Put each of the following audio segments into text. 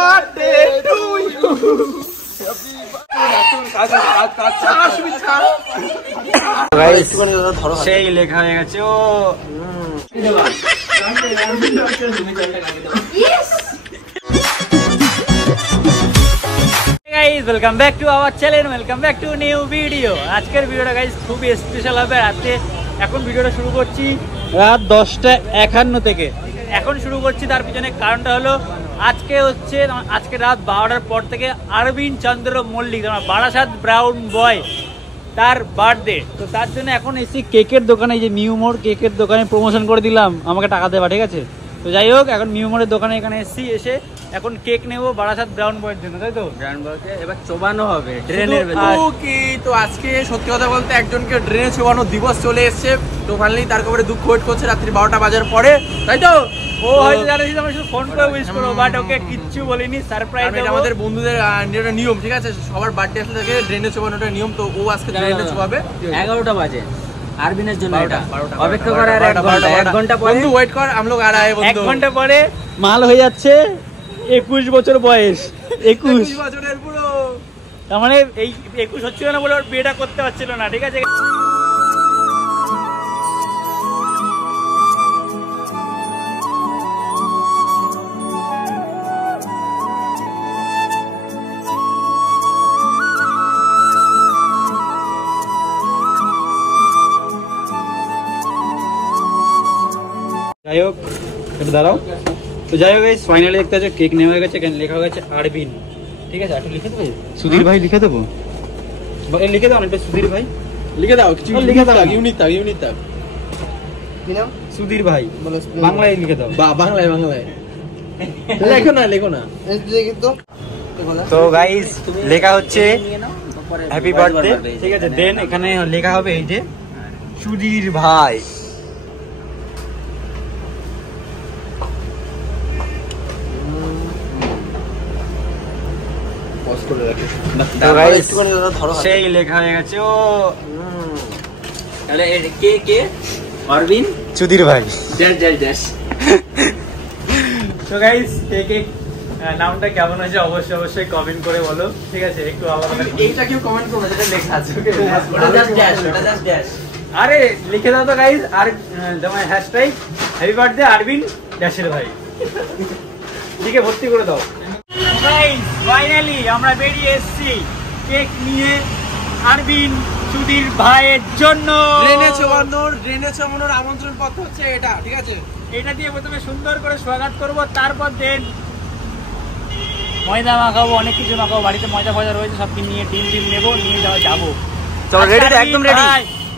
Birthday to you. সেই লেখা হয়ে গেছে ও। Welcome back to our channel, welcome back to new video. আজকের ভিডিওটা গাইজ খুবই স্পেশাল হবে। আজকে এখন ভিডিওটা শুরু করছি রাত 10:51 থেকে। এখন শুরু করছি, তার পিছনে কারণটা হলো আজকে হচ্ছে আজকে রাত 12টার পর থেকে অরবিন্দ চন্দ্র মল্লিক, বারাসাত ব্রাউন বয়, তার বার্থডে। তো তার জন্য এখন এসি কেকের দোকানে, যে মিউ মোড় কেকের দোকানে প্রমোশন করে দিলাম, আমাকে টাকা দেবা, ঠিক আছে? তো যাই হোক, এখন মিউ মোড়ের দোকানে এখানে এসে এখন কেক নেবো বারাসাত ব্রাউন বয়ের জন্য, তাই তো? ব্রাউন বয়কে এবার চোবানো হবে ড্রেনের কি। তো আজকে সত্যি কথা বলতে একজনকে ড্রেনে চোবানো দিবস চলে এসছে। তো ফাইনালি তার খবরে দুঃখ ওয়েট করছে রাত্রি 12টা বাজার পরে, তাই তো? ও হয়তো জানিস আমি শুধু ফোন করে উইশ করবো, বাট ওকে কিচ্ছু বলিনি, সারপ্রাইজ। এটা আমাদের বন্ধুদের নিয়ম, ঠিক আছে? সবার বার্থডে আসলে থাকে ড্রেনে চোবানোটা নিয়ম। তো ও আজকে ড্রেনে চোবাবে 11টা বাজে আরবিনের জন্য। অপেক্ষা কর আর 1 ঘন্টা পরে বন্ধু ওয়েট কর, हम लोग आ रहा है বন্ধু। 1 ঘন্টা পরে মাল হয়ে যাচ্ছে 21 বছর বয়স, 21 বছরের পুরো। তার মানে এই 21 হচ্ছিল না বলে ওর বিয়েটা করতে পারছিল না, ঠিক আছে? যাই হোক, একটু দাঁড়াও। তো যাই হোক, ফাইনালি দেখতে হচ্ছে কেক নেওয়া হয়ে গেছে, এখানে লেখা হয়ে গেছে আরবিন, ঠিক আছে? একটু লিখে দেবো সুধীর ভাই, লিখে দেবো, লিখে দাও না এটা সুধীর ভাই, লিখে দাও, কিছু লিখে দাও, ইউনিক থাক সুধীর ভাই, বাংলায় লিখে দাও। বাংলায় লেখো না। তো গাইস লেখা হচ্ছে হ্যাপি বার্থডে, ঠিক আছে? দেন এখানে লেখা হবে এই যে সুধীর ভাই। সেই লেখা হয়ে গেছে ও। তাহলে কে অরবিন্দ সুধীর ভাই তো গাইস কে নামটা কেমন হয়েছে অবশ্যই কমেন্ট করে বলো, ঠিক আছে? একটু আলাদা এইটা কেউ কমেন্ট করো, যেটা লেখা আছে আরে লিখে দাও তো গাইস। আর যেমন হ্যাশট্যাগ হ্যাপি বার্থডে আরবিন ড্যাশের ভাই, লিখে ভর্তি করে দাও। ফাইনালি আমরা বেরিয়ে এসেছি কেক নিয়ে আরবিন সুধীর ভাইয়ের জন্য। ড্রেনে চোবানোর আমন্ত্রণ পত্র হচ্ছে এটা, ঠিক আছে? এটা দিয়ে প্রথমে সুন্দর করে স্বাগত করব, তারপর দেন ময়দা মাখাবো, অনেক কিছু মাখাবো। বাড়িতে ময়দা ফয়দা রয়েছে, সব নিয়ে ডিম নেবো, নিয়ে যাবো। চলো রেডি, একদম রেডি।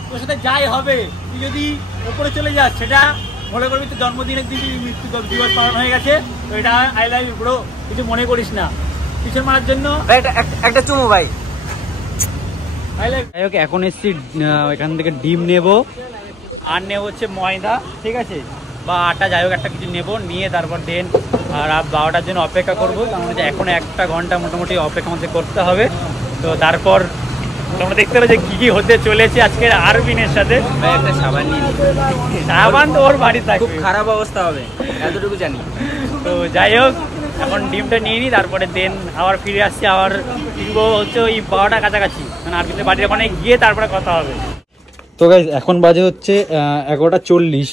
তোর সাথে যাই হবে, তুই যদি উপরে চলে যাস সেটা মনে করবি তো জন্মদিনের দিন মৃত্যু দিবস পালন হয়ে গেছে। তো এটা আই লাভ ইউ ব্রো, কিছু মনে করিস না। পিছন মারার জন্য একটা চুমু ভাই। এখন এসছি এখান থেকে ডিম নেবো, আর নেবো হচ্ছে ময়দা, ঠিক আছে? বা আটা, যাই হোক একটা কিছু নেবো, নিয়ে তারপর দেন রাত 12টার জন্য অপেক্ষা করবো। তার মানে এখন 1 ঘন্টা মোটামুটি অপেক্ষা আমাদের করতে হবে। তো তারপর তোমরা দেখতে পাবে যে কি হতে চলেছে আজকের আরবিনের সাথে। একটা সাবান নিয়ে সাবান তো ওর বাড়ি থাকে, খুব খারাপ অবস্থা হবে এতটুকু জানি। তো যাই হোক, এখন ডিমটা নিয়ে নিই, তারপরে দেন আবার ফিরে আসছি। আবার ফিরবো হচ্ছে ওই 12টা কাছাকাছি, মানে আরবিনের বাড়ির ওখানে গিয়ে তারপরে কথা হবে। তো গাইস এখন বাজে হচ্ছে 11:40,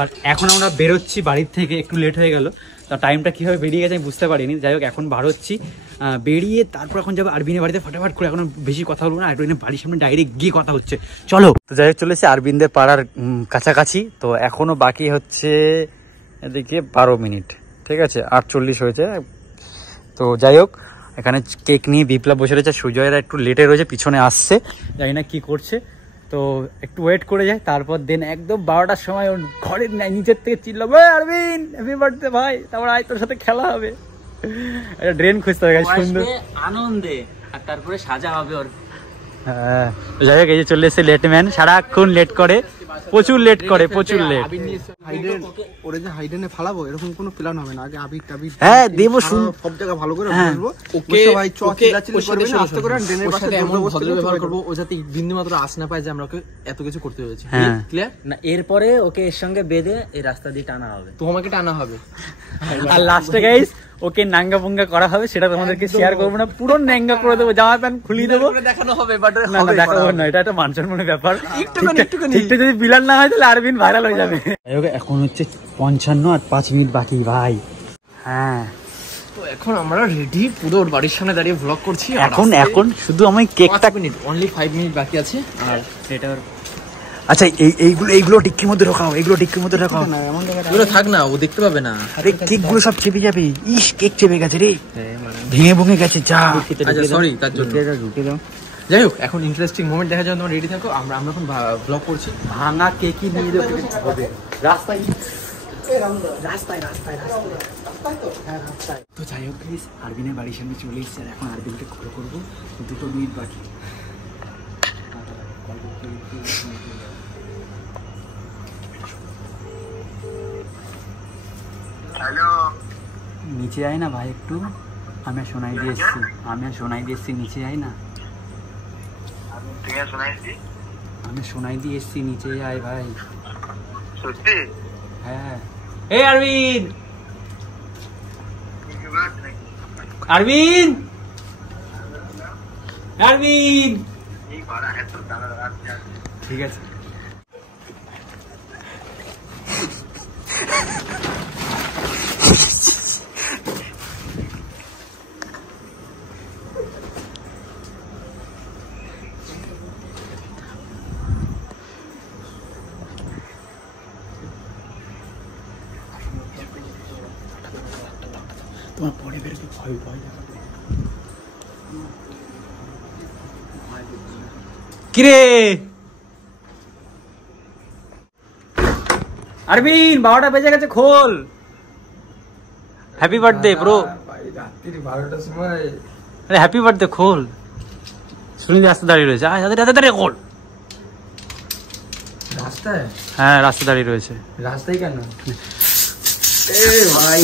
আর এখন আমরা বেরোচ্ছি বাড়ির থেকে। একটু লেট হয়ে গেল, তা টাইমটা কীভাবে বেরিয়ে গেছে আমি বুঝতে পারিনি। যাই হোক, এখন বাড়োচ্ছি, বেরিয়ে তারপর এখন যাবো আরবিনের বাড়িতে ফটাফট করে। এখন বেশি কথা বলবো না, আরবিনের বাড়ির সামনে ডাইরেক্ট গিয়ে কথা হচ্ছে, চলো। তো যাই হোক, চলেছে আরবিনদের পাড়ার কাছাকাছি। তো এখনও বাকি হচ্ছে এদিকে 12 মিনিট, ঠিক আছে? 8:40 হয়েছে। তো যাই হোক, এখানে কেক নিয়ে বিপ্লব বসে রয়েছে, সুজয়রা একটু লেটে রয়েছে, পিছনে আসছে, জানি না কী করছে। তো একটু ওয়েট করে যায়, তারপর দেন একদম 12টার সময় ওর ঘরের নিচের থেকে চিল্লাবো, ভাই আরবিন হ্যাপি বার্থডে ভাই, তারপর আয় তোর সাথে খেলা হবে। একটা ড্রেন খুঁজতে হবে সুন্দর আনন্দে, আর তারপরে সাজা হবে ওর। হ্যাঁ, যাই হোক, এই যে চলে এসেছে লেট ম্যান, সারাক্ষণ লেট করে। প্রচুর লেট করে, প্রচুর লেট। ওরে যে হাইডেনে ফালাবো এরকম কোনো প্ল্যান হবে না, আগে আবির টাবির হ্যাঁ দেবো, সব জায়গা ভালো করে বলবো। ওকে ভাই চিল্লাচিল্লি করবে না, আস্তে করে ড্রেনের পাশে এমন ভদ্র ব্যবহার করবো ও যাতে বিন্দু মাত্র আশ না পায় যে আমরা ওকে এত কিছু করতে হয়েছে। হ্যাঁ ক্লিয়ার না, এরপরে ওকে এর সঙ্গে বেঁধে এই রাস্তা দিয়ে টানা হবে, তোমাকে টানা হবে। আর লাস্টে গাইস ওকে নাঙ্গা পুঙ্গা করা হবে, সেটা তোমাদেরকে শেয়ার করবো না, পুরো ন্যাঙ্গা করে দেবো, জামা প্যান্ট খুলিয়ে দেবো, দেখানো হবে বাট না না দেখাবো না, এটা একটা মান সম্মানের ব্যাপার। ঠিকঠাক যদি বিলার না হয় তাহলে আরবিন ভাইরাল হয়ে যাবে। এখন হচ্ছে 55 আর 5 মিনিট বাকি ভাই। হ্যাঁ তো এখন আমরা রেডি, পুরো ওর বাড়ির সামনে দাঁড়িয়ে ব্লগ করছি। এখন শুধু আমি কেকটা, 5 মিনিট, অনলি 5 মিনিট বাকি আছে। আর এটা আচ্ছা এইগুলো টিক্কির মধ্যে রাখাও, এগুলো টিক্কির মধ্যে রাখাও, এগুলো থাক না, ও দেখতে পাবে না। আরে কেক গুলো সব চেপে যাবে। ইস কেক চেপে গেছে রে, ভেঙে ভেঙে গেছে। যা সরি তার জন্য। যাই হোক, এখন ইন্টারেস্টিং মোমেন্ট দেখার জন্য তোমরা রেডি থাকো। আমরা এখন ব্লগ করছি। ভাঙা কেকই নিয়ে হবে রাস্তায়, তো যাই হোক প্লিজ আরবিনের বাড়ির সামনে চলে এসেছে, আর এখন আরবিনকে কল করবো, 2 মিনিট বাকি। নিচে আয় না ভাই একটু, আমি আর শোনাই দিয়ে এসছি, নিচে আয় না। আমি শোনাই দিয়ে এসছি, নিচে আয় ভাই। হ্যাঁ এই আরবিন, আরবিন, আরবিন, ঠিক আছে। তোমার পরে বেরোতে ভয় কিরে আরবিন, 12টা বেজে গেছে, খোল। Happy birthday bro. রাত্রি 12টার সময় আরে হ্যাপি বার্থডে, খোল। শুনি রাস্তা দাঁড়িয়ে রয়েছে, দাঁড়িয়ে খোল। রাস্তায়? হ্যাঁ রাস্তা দাঁড়িয়ে রয়েছে। রাস্তায় কেন? এ ভাই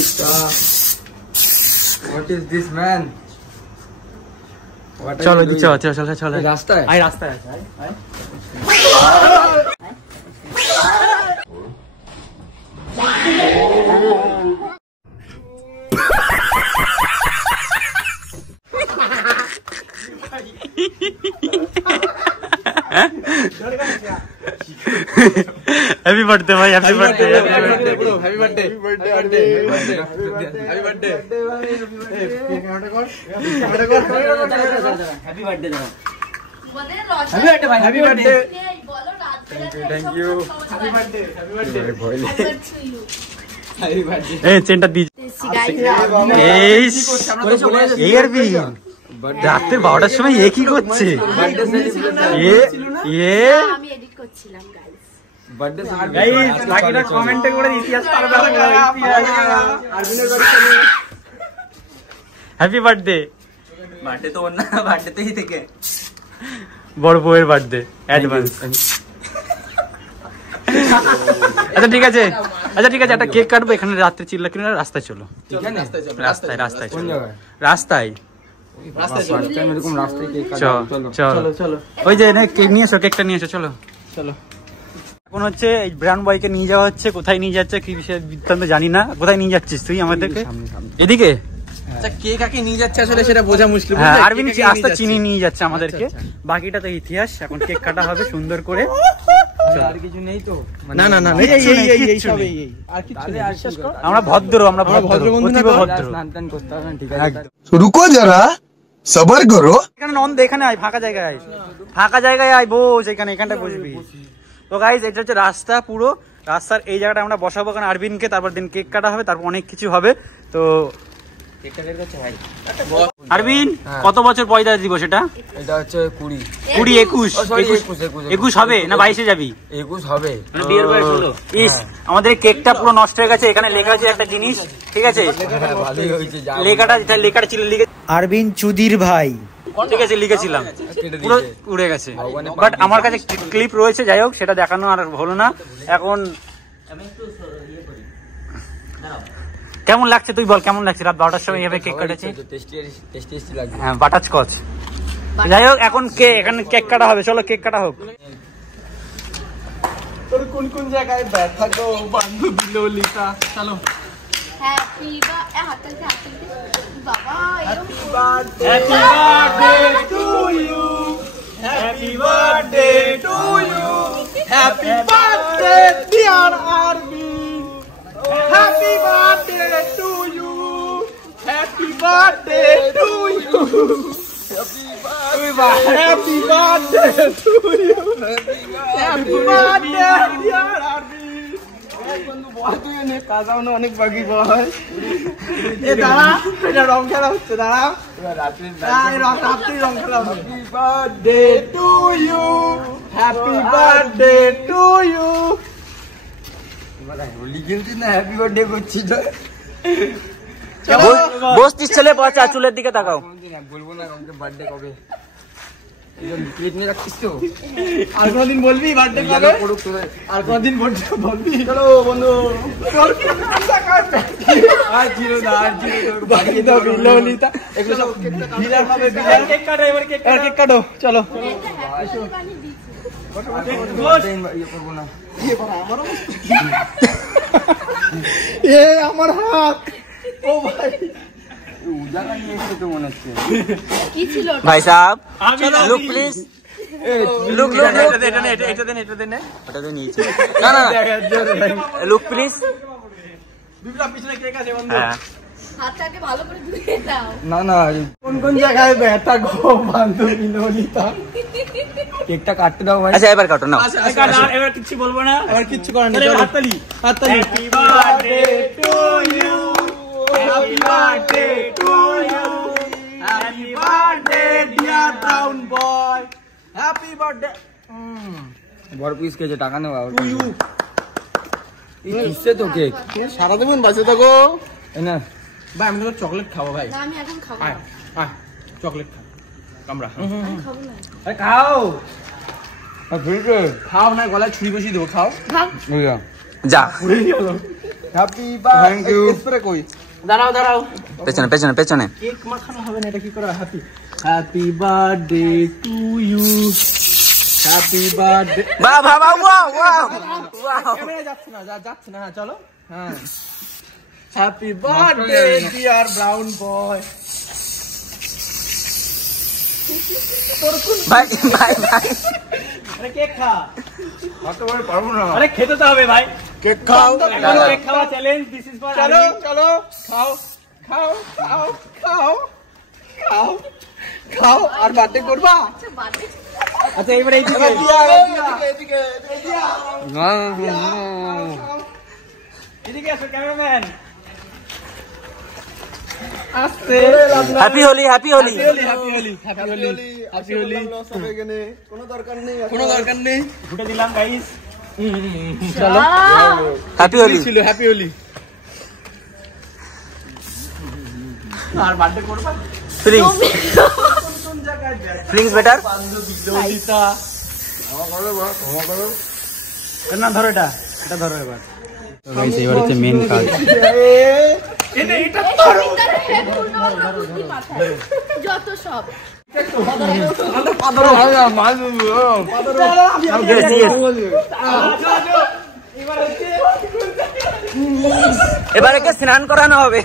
হোয়াট ইজ দিস ম্যান? চলো চলো রাস্তায়? আয় রাস্তায় আয়। হ্যাপি বার্থডে ভাই, happy birthday, happy birthday bro, happy birthday, happy birthday, happy birthday. Happy birthday দাও। হ্যাপি বার্থডে ভাই, happy birthday. Thank you. Happy birthday, happy birthday. Happy birthday. এই চেনটা দি। এই আরবিন রাতে 12টার সময় এ কি করছে? আমি এডিট করছিলাম গাইস। বার্থডে গাইস লাকিটা কমেন্টে করে ইতিহাস পারবে। Happy birthday. বার্থডে তো ওর না, বার্থডেতেই থেকে বড় বউয়ের বার্থডে অ্যাডভান্স। আচ্ছা ঠিক আছে, একটা কেক কাটবো এখানে, রাত্রে চিল্লা কিনা রাস্তায় চলো। রাস্তায় রাস্তায় এরকম রাস্তায় কেক চলো। ওই যে কেক নিয়ে এসো, কেকটা নিয়ে এসো, চলো। এখন হচ্ছে এই ব্রাউন বয়কে নিয়ে যাওয়া হচ্ছে, কোথায় নিয়ে যাচ্ছে কি বিষয়ে বৃত্তান্ত জানি না। কোথায় নিয়ে যাচ্ছিস তুই আমাদেরকে? এদিকে। আচ্ছা কে কাকে নিয়ে যাচ্ছে আসলে সেটা বোঝা মুশকিল। হ্যাঁ আরবিন আস্তে চিনি নিয়ে যাচ্ছে আমাদেরকে, বাকিটা তো ইতিহাস। এখন কেক কাটা হবে সুন্দর করে। আর কিছু নেই তো? না না না, এই সব এই আর কিছু নেই। আমরা ভদ্র বন্ধু, ভদ্র। স্নান টান করতে হবে না, ঠিক আছে? रुको जरा सबर करो। এখানে নন্দ, এখানে আয়, ফাঁকা জায়গায় আয়, বস এখানে, এখানটায় বসবি। তো গাইস এটা হচ্ছে রাস্তা, পুরো রাস্তার এই জায়গাটা আমরা বসাবো কারণ আরবিনকে, তারপর দিন কেক কাটা হবে, তারপর অনেক কিছু হবে। তো আরবিন কত বছর পয়দা দিবস এটা? এটা হচ্ছে 20 21 হবে না 22-এ যাবি? 21 হবে। বিয়ের বয়স হলো। ইস আমাদের কেকটা পুরো নষ্ট হয়ে গেছে। এখানে লেখা আছে একটা জিনিস, ঠিক আছে? ভালোই হয়েছে। লেখাটা ছিল লিখে আরবিন চুদির ভাই। ঠিক আছে লিখেছিলাম, পুরো উড়ে গেছে। বাট আমার কাছে ক্লিপ রয়েছে, যাই হোক সেটা দেখানো আর হলো না। এখন কেমন লাগছে তুই বল, কেমন লাগছে? রাত 12টার সময় এইভাবে কেক কাটেছি, হ্যাঁ বাটার স্কচ। যাই হোক এখন এখানে কেক কাটা হবে, চলো কেক কাটা হোক। তোর কোন কোন জায়গায় ব্যথা গো বান্ধবী ললিতা, চলো। হ্যাপি বার্থডে বাবা, happy birthday to you, happy birthday to you, happy birthday dear Arbin, happy birthday to you, happy birthday to you, happy birthday to you, happy birthday dear Arbin. বন্ধু বল, তুই এনে কাজাও না অনেক বাকি বল। এ দাঁড়া, এটা রং খেলা হচ্ছে, দাঁড়া রাত্রি রং খেলা হবে। Happy birthday to you, happy birthday to you. Holi খেলছিস না হ্যাপি বার্থডে করছিস? বসতিস ছেলে, পচা চুলের দিকে তাকাও। বলবো না বার্থডে কবে, প্লেট নিয়ে রাখছিস তো? আর কোনদিন বলবি বার্থডে কবে? আর কোনদিন বলবি? চলো বন্ধু, আর জিরো না, আর জিরো বাড়িয়ে দাও ললিতা। এগুলো সব বিরাট হবে, বিরাট। কেক কাটো এবার, কেক কাটো, চলো। এ আমার হাত, ও ভাই উজালা নিয়ে এসে তো মনে হচ্ছে। কি ছিল ভাই সাহেব লুক প্লিজ, লুক লুক, এটা দেন, ওটা দেন নিচে, না না লুক প্লিজ। বিপ্লব পিছনে কেক আছে বন্ধু, হ্যাঁ হাতটাকে ভালো করে ধুয়ে দাও। না না কোন কোন জায়গায় ব্যথা গো বান্ধবী ললিতা। কেকটা কাটতে দাও ভাই। আচ্ছা এবার কাটো না, এবার কিছু বলবো না, এবার কিছু করার নেই। হাততালি, হাততালি। Happy birthday to you, happy birthday to you, happy birthday dear brown boy, happy birthday. বড় পিস কেজে টাকা নেওয়া টু ইউ। এই কিসে তো কেক সারা দেবেন বাঁচে থাকো না ভাই। আমি তো চকলেট খাবো ভাই। না আমি এখন খাবো না। আয় চকলেট খা, কামড়া। আমি খাবো না। আরে খাও, ফ্রিজে খাও না, গলায় ছুরি বসিয়ে দেবো, খাও। যা happy birthday. Thank you. Spray কই? দাঁড়াও দাঁড়াও, পেছনে পেছনে পেছনে। কেক মাখানো হবে না, এটা কি করা? Happy birthday to you, happy birthday. বাহ বাহ বাহ, ওয়াও ওয়াও ওয়াও। ক্যামেরা যাচ্ছে না, যাচ্ছে না, হ্যাঁ চলো। হ্যাঁ হ্যাপি বার্থডে ডিয়ার ব্রাউন বয়। ভাই ভাই ভাই, আরে কেক খা। হাতে বলে পারবো না। আরে খেতে তো হবে ভাই, কেক খাও। দাঁড়াও। কেক খাওয়া চ্যালেঞ্জ, দিস ইজ ফর চলো চলো, খাও খাও খাও খাও খাও খাও। আর বার্থডে করবা? আচ্ছা বার্থডে আচ্ছা এবারে এইদিকে এদিকে না এদিকে আসো ক্যামেরাম্যান। আস্তে। Happy Holi, happy Holi. Happy Holi, happy Holi, happy Holi. কোনো দরকার নেই। ঘুটে দিলাম গাইস। চলো হ্যাপি হোলি ছিল, হ্যাপি হোলি। আর বার্থডে করবা? Feelings, feelings better. ললিতা না ধরো, এটা ধরো এবার। এবার হচ্ছে মেন কাজ। এটা ধরো। যত সব এবার একে স্নান করানো হবে।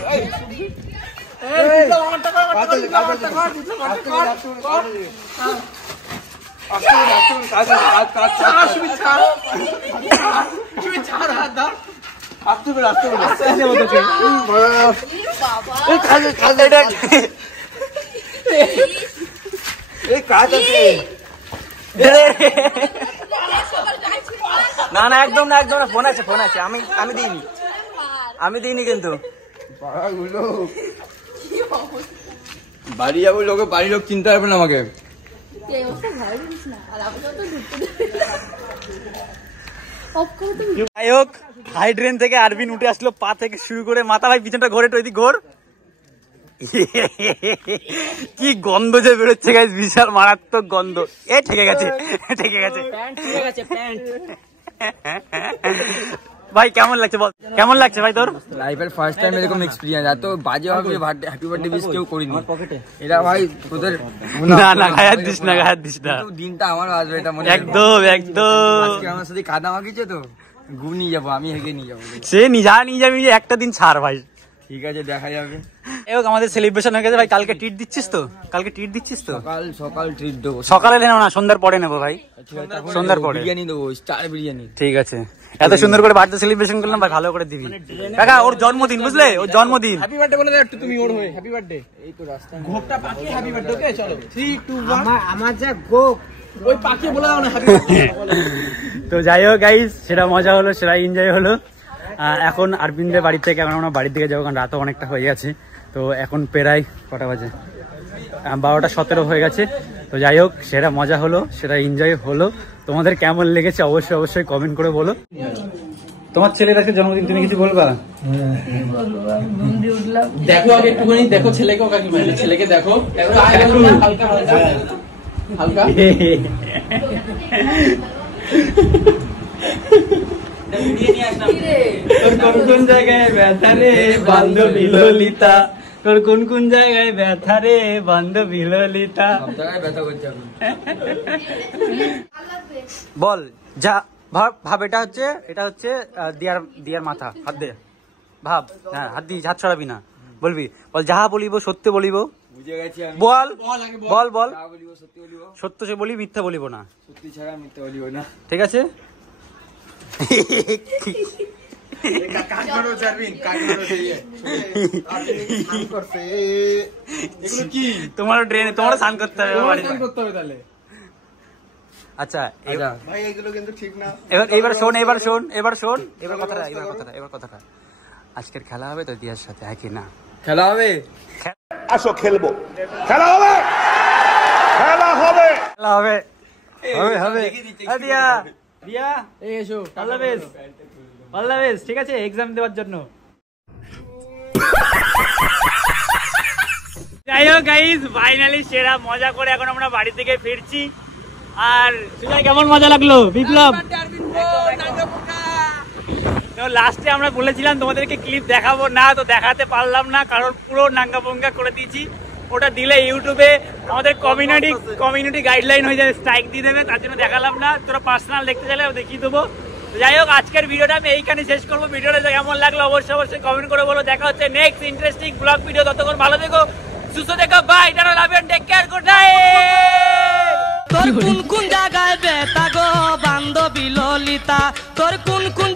না না একদম না, একদম না। ফোন আছে, ফোন আছে। আমি দিইনি কিন্তু। বাড়ি যাবো, লোকে বাড়ির লোক চিনতে পারবে না আমাকে। এই অবস্থা ভালো জিনিস না, আর আমি তো ঢুকতে দেবে অফ করে তুমি। যাই হোক, হাইড্রেন থেকে আরবিন উঠে আসলো, পা থেকে শুরু করে মাথা। ভাই পিছনটা ঘোরে, তো এদিক ঘোর। কি গন্ধ যে বেরোচ্ছে গাইস, বিশাল মারাত্মক গন্ধ। এ ঠেকে গেছে, ঠেকে গেছে ভাই। কেমন লাগছে বল, কেমন লাগছে ভাই তোর? লাইফের ফার্স্ট টাইম এরকম এক্সপেরিয়েন্স। এত বাজে ভাবে হ্যাপি বার্থডে উইশ কেউ করিনি এটা ভাই তোদের। না না গায়াত দিস না, গায়াত দিস না, দিনটা আমার আসবে এটা মনে। একদম একদম। আজকে আমার সাথে কাদা মাখিছে তো গু নিয়ে যাবো, আমি হেগে নিয়ে যাবো। সে নিয়ে যাবি, একটা দিন ছাড় ভাই। ঠিক আছে দেখা যাবে। আমাদের সেলিব্রেশন হয়ে গেছে ভাই। কালকে ট্রিট দিচ্ছিস তো? কালকে ট্রিট দিচ্ছিস তো? সকাল ট্রিট দেবো। সকালে নেবো না, সন্ধ্যার পরে নেবো ভাই। সন্ধ্যার পরে বিরিয়ানি দেবো, স্টার বিরিয়ানি। ঠিক আছে, এত সুন্দর করে বার্থডে সেলিব্রেশন করলাম ভাই, ভালো করে দিবি কাকা। ওর জন্মদিন বুঝলে, ওর জন্মদিন। হ্যাপি বার্থডে বলে দাও একটু তুমি ওর হয়ে। Happy birthday. এই তো রাস্তা ঘোপটা পাকিয়ে হ্যাপি বার্থডে। ওকে চলো 3 2 1। আমার যা গোপ ওই পাকিয়ে বলে দাও না হ্যাপি বার্থডে। তো যাই হোক গাইস, সেটা মজা হলো, সেটা এনজয় হলো। এখন আরবিন্দের বাড়ি থেকে আমরা বাড়ির দিকে যাবো, কারণ রাতও অনেকটা হয়ে গেছে। তো এখন প্রায় কটা বাজে, 12টা 17 হয়ে গেছে। তো যাই হোক, সেটা মজা হলো, সেটা এনজয় হলো। তোমাদের কেমন লেগেছে অবশ্যই কমেন্ট করে বলো। তোমার ছেলের আজকে জন্মদিন, তুমি কিছু বলবা? দেখো আগে একটুখানি দেখো ছেলেকেও, কাকিমা ছেলেকে দেখো হালকা হালকা হালকা। কোন কোন জায়গায় ব্যথা রে বান্ধবী ললিতা, তোর কোন কোন জায়গায় ব্যথা রে বান্ধবী ললিতা। বল যা ভাব। এটা হচ্ছে দিয়ার মাথা। হাত দে, ভাব। হ্যাঁ, হাত ছড়াবি না। বলবি, বল যাহা বলিব সত্য বলিব। বুঝে গেছি আমি। বল বল বল। যা বলিব সত্যি বলিব। সত্য সে বলি, মিথ্যা বলিব না। সত্যি ছাড়া মিথ্যা বলিব না। ঠিক আছে। তোমার ট্রেনে তোমার স্নান করতে হবে তাহলে। আচ্ছা ভাই এগুলো কিন্তু ঠিক না। এবার শোন এবার কথাটা। আজকের খেলা হবে তো দিয়ার সাথে, হ্যাঁ কি না? খেলা হবে। আসো খেলবো, খেলা হবে, খেলা হবে, খেলা হবে, হবে। দিয়া এসো অল দ্য বেস্ট। ঠিক আছে, এক্সাম দেওয়ার জন্য। যাই হোক গাইস, ফাইনালি সেরা মজা করে এখন আমরা বাড়ি থেকে ফিরছি। আর সুজয়, কেমন মজা লাগলো? বিপ্লব, লাস্টে আমরা বলেছিলাম তোমাদেরকে ক্লিপ দেখাবো না, তো দেখাতে পারলাম না, কারণ পুরো নাঙ্গা ভঙ্গা করে দিয়েছি। ওটা দিলে ইউটিউবে আমাদের কমিউনিটি গাইডলাইন হয়ে যাবে, স্ট্রাইক দিয়ে দেবে, তার জন্য দেখালাম না। তোরা পার্সোনাল দেখতে চাইলে দেখিয়ে দেবো। যাই হোক, আজকের ভিডিওটা আমি এইখানে শেষ করবো। ভিডিওটা কেমন লাগলো অবশ্যই কমেন্ট করে বলো। দেখা হচ্ছে নেক্সট ইন্টারেস্টিং ব্লগ ভিডিও। ততক্ষণ ভালো থেকো, সুস্থ থেকো, bye, tata, love you, take care, good night. তোর কোন কোন জায়গায় ব্যথা গো বান্ধবী ললিতা, তোর কোন কোন